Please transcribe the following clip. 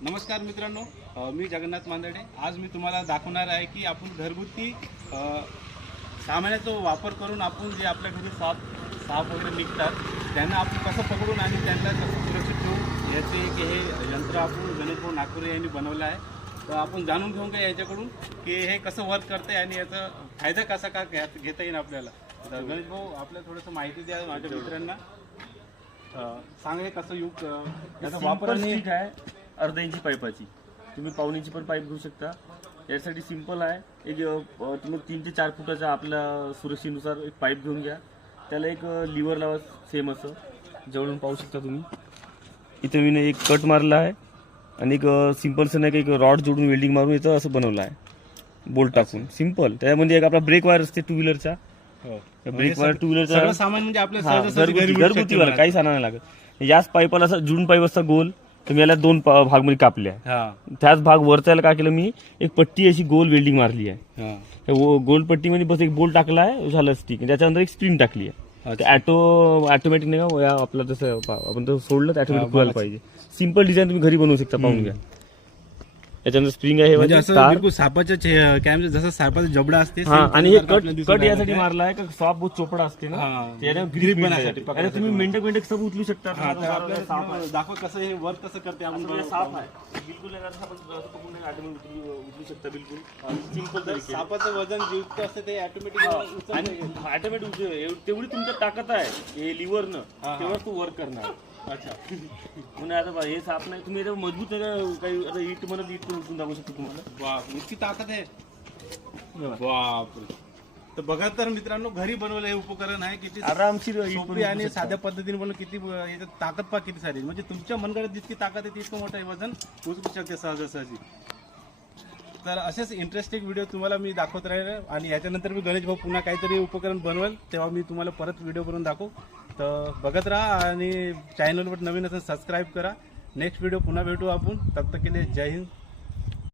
नमस्कार मित्रांनो, मी जगन्नाथ मांदडे। आज मी तुम्हाला दाखवणार आहे की आपण घरगुती सामानाचा वापर करून आपण जे आपल्या घरी साप वगैरे निघतात त्यांना आपण कसं पकडून आणि त्यांना कसं सुरक्षित ठेवून याचे एक हे यंत्र आपण गणेश भाऊ नागपुरे यांनी बनवलं आहे। तर आपण जाणून घेऊन का याच्याकडून की हे कसं वर्क करते आणि याचा फायदा कसा का घेता येईल आपल्याला। तर गणेश भाऊ आपल्याला थोडंसं माहिती द्या माझ्या मित्रांना, सांगा हे कसं याचा वापर स्टिक आहे अर्धा इंची पाईपाची, तुम्ही पाऊण इंची पण पाईप घेऊ शकता। यासाठी सिंपल आहे, एक तुम्ही 3 ते 4 फुटाचा आपल्या सुरक्षेनुसार एक पाईप घेऊन घ्या, त्याला एक लिव्हर लावा सेम असं जवळून पाहू शकता तुम्ही। इथे मी एक कट मारला आहे आणि एक सिंपलसं नाही एक रॉड जोडून वेल्डिंग मारून इथं असं बनवलं आहे बोल्ट टाकून सिंपल। त्यामध्ये एक आपला ब्रेक वायर असते टू व्हीलरचा, ब्रेक वायर टू व्हीलरचा सामान म्हणजे आपल्या घरगुती वाला काहीच आणायला लागत। याच पाईपाला असं जुडून पाईप असता गोल, तर मी याला 2 भागमध्ये कापले आहे। त्याच भाग वरच्याला काय केलं मी एक पट्टी अशी गोल वेल्डिंग मारली आहे। गोल पट्टीमध्ये बस एक बोल्ट टाकला आहे झालं स्टिक, त्याच्यानंतर एक स्प्रिंग टाकली आहे। ऑटोमॅटिक नाही का आपलं जसं आपण तसं सोडलं तर ऑटोमॅटिक खुलायला पाहिजे। सिंपल डिझाईन तुम्ही घरी बनवू शकता, पाहून घ्या। याच्यानंतर स्प्रिंग आहे म्हणजे असं बिलकुल सापाच्या काय जसं सापाचा जबडा असते आणि हे कट यासाठी मारला आहे का साप बहुत चोपडा असते ना, त्याला ग्रीप बनण्यासाठी तुम्ही मिनिटं सब उचलू शकता। दाखवा कसं हे वर्क कसं करते आपण। साप आहे बिलकुल उचलू शकता, बिलकुल सिंपल। सापाचं वजन जितकं असते ते ऑटोमॅटिक तेवढी तुमच्या ताकद आहे हे लिव्हरनं, तेव्हा तू वर्क करणार। अच्छा म्हणजे आता हे साप नाही, तुम्ही मजबूत नाही काही आता इट म्हणत इट उचलून दाखवू शकतो तुम्हाला। बाप इतकी ताकद आहे, बाप। तर बघा तर मित्रांनो, घरी बनवलं हे उपकरण आहे, किती आरामशीर सोपी आणि साध्या पद्धतीने बनवलं, किती याच्यात ताकद पा किती सारी, म्हणजे तुमच्या मनगडात जितकी ताकद आहे तितकं मोठं वजन उचलू शकते सहजासहजी। तर असेच इंटरेस्टिंग व्हिडिओ तुम्हाला मी दाखवत राहील आणि याच्यानंतर मी गणेश भाऊ पुन्हा काहीतरी उपकरण बनवेल तेव्हा मी तुम्हाला परत व्हिडिओ बनवून दाखवू। तर बघत राहा आणि चॅनलवर नवीन असेल सबस्क्राईब करा। नेक्स्ट व्हिडिओ पुन्हा भेटू आपण, तब तक के लिए जय हिंद।